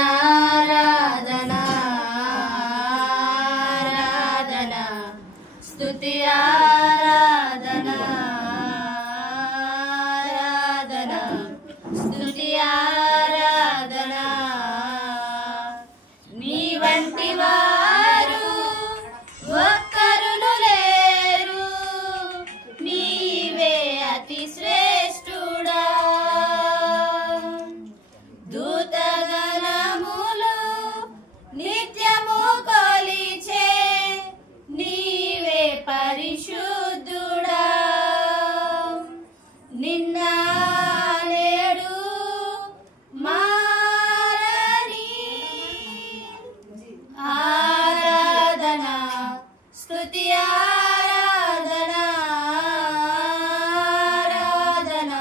ఆరాధన ఆరాధన స్తుతి ఆరాధన ఆరాధన స్తుతి ఆరాధన నీ వంటి వారు ఒక్కరును లేరు నీవే అతి శ్రేష్ఠుడా దూతగణములు నిత్యము కొలిచే నీవే పరిశుద్ధుడా నిన్న నేడు మారని ఆరాధన స్తుతి ఆరాధన ఆరాధన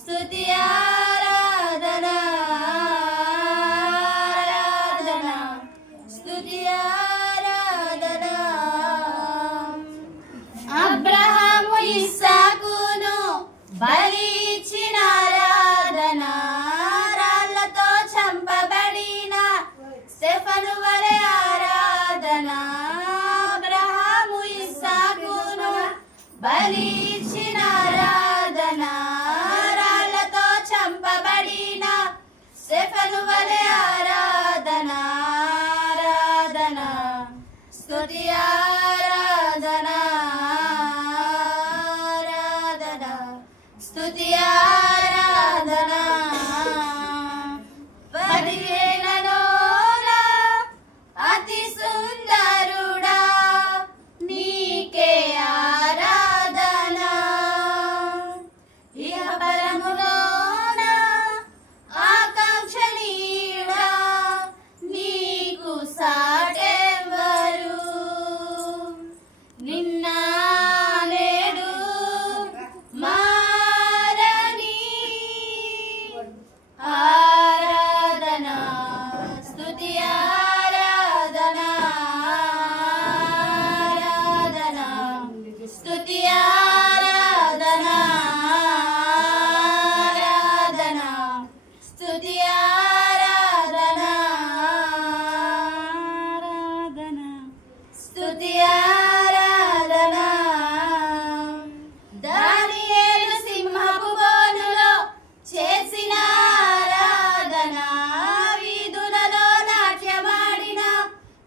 స్తుతి ఆరాధన ఆరాధన స్తుతి ఆరాధన అబ్రహాము ఇస్సాకును బలి ఇచ్చిన ఆరాధన రాళ్లతో చంపబడిన స్టెఫను వలె ఆరాధన అబ్రహాము ఇస్సాకును బలి ఇచ్చిన ఆరాధన రాళ్లతో చంపబడిన స్టెఫను వలె ఆరాధన ఆరాధన స్తుతి ఆరాధన ఆరాధన స్తుతి ఆరాధన పరివేలలోన అతి సుందరుడా నీకే ఆరాధన ఇహ పరములోన ఆకాంక్షణీయుడా నీకు సాటెవరు నిన్న నేడు మారని ఆరాధన స్తుతి ఆరాధన ఆరాధన స్తుతి ఆరాధన ఆరాధన స్తుతి ఆరాధన ఆరాధన స్తుతి ఆరాధన దానియేలు సింహపు బోనులో చేసిన ఆరాధన వీధులలో నాట్యమాడిన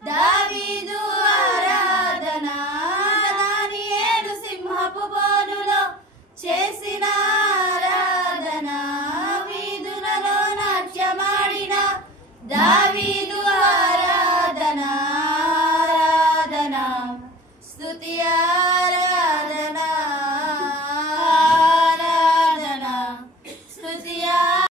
దావీదు ఆరాధన దానియేలు సింహపు బోనులో చేసిన ఆరాధన వీధులలో నాట్యమాడిన దావీదు ఆరాధన ఆరాధన స్తుతి